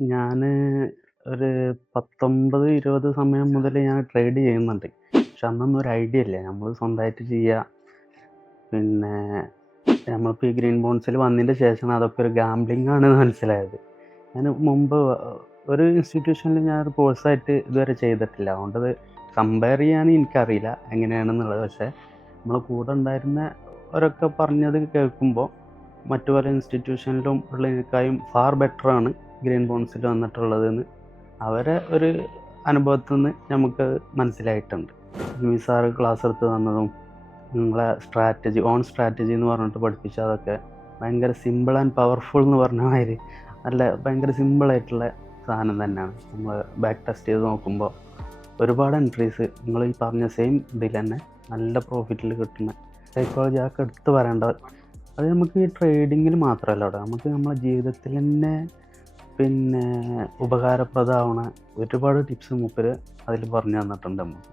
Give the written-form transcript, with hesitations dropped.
ഞാൻ ഒരു 19, 20 സമയം മുതൽ ഞാൻ ട്രേഡ് ചെയ്യുന്നുണ്ട്. പക്ഷെ അന്നൊന്നും ഒരു ഐഡിയ ഇല്ല. നമ്മൾ സ്വന്തമായിട്ട് ചെയ്യുക. പിന്നെ നമ്മളിപ്പോൾ ഈ ഗ്രീൻ ബോൺസിൽ വന്നതിൻ്റെ ശേഷമാണ് അതൊക്കെ ഒരു ഗാംബ്ലിംഗ് ആണെന്ന് മനസ്സിലായത്. ഞാൻ മുമ്പ് ഒരു ഇൻസ്റ്റിറ്റ്യൂഷനിൽ ഞാനൊരു കോഴ്സായിട്ട് ഇതുവരെ ചെയ്തിട്ടില്ല. അതുകൊണ്ടത് കമ്പയർ ചെയ്യാൻ എനിക്കറിയില്ല എങ്ങനെയാണെന്നുള്ളത്. പക്ഷേ നമ്മളെ കൂടെ ഉണ്ടായിരുന്നവരൊക്കെ പറഞ്ഞത് കേൾക്കുമ്പോൾ മറ്റു പല ഇൻസ്റ്റിറ്റ്യൂഷനിലും ഉള്ളതിനേക്കാളും ഫാർ ബെറ്ററാണ് ഗ്രീൻ ബോൺസിൽ വന്നിട്ടുള്ളതെന്ന് അവരെ ഒരു അനുഭവത്തിൽ നിന്ന് നമുക്ക് മനസ്സിലായിട്ടുണ്ട്. ജിമ്മി സാറ് ക്ലാസ് എടുത്ത് തന്നതും നിങ്ങളെ ഓൺ സ്ട്രാറ്റജി എന്ന് പറഞ്ഞിട്ട് പഠിപ്പിച്ചതൊക്കെ ഭയങ്കര സിമ്പിൾ ആൻഡ് പവർഫുൾ എന്ന് പറഞ്ഞ മാതിരി നല്ല ഭയങ്കര സിമ്പിളായിട്ടുള്ള സാധനം തന്നെയാണ്. നമ്മൾ ബാക്ക് ടെസ്റ്റ് ചെയ്ത് നോക്കുമ്പോൾ ഒരുപാട് എൻട്രീസ് നിങ്ങൾ ഈ പറഞ്ഞ സെയിം ഇതിൽ തന്നെ നല്ല പ്രോഫിറ്റിൽ കിട്ടുന്ന സൈക്കോളജി ആൾക്ക് എടുത്ത് പറയേണ്ടത്. അത് നമുക്ക് ഈ ട്രേഡിങ്ങിൽ മാത്രമല്ല അവിടെ നമുക്ക് നമ്മുടെ ജീവിതത്തിൽ തന്നെ ഉപകാരപ്രദമാവണ ഒരുപാട് ടിപ്സ് മൂപ്പര് അതിൽ പറഞ്ഞു തന്നിട്ടുണ്ട് നമുക്ക്.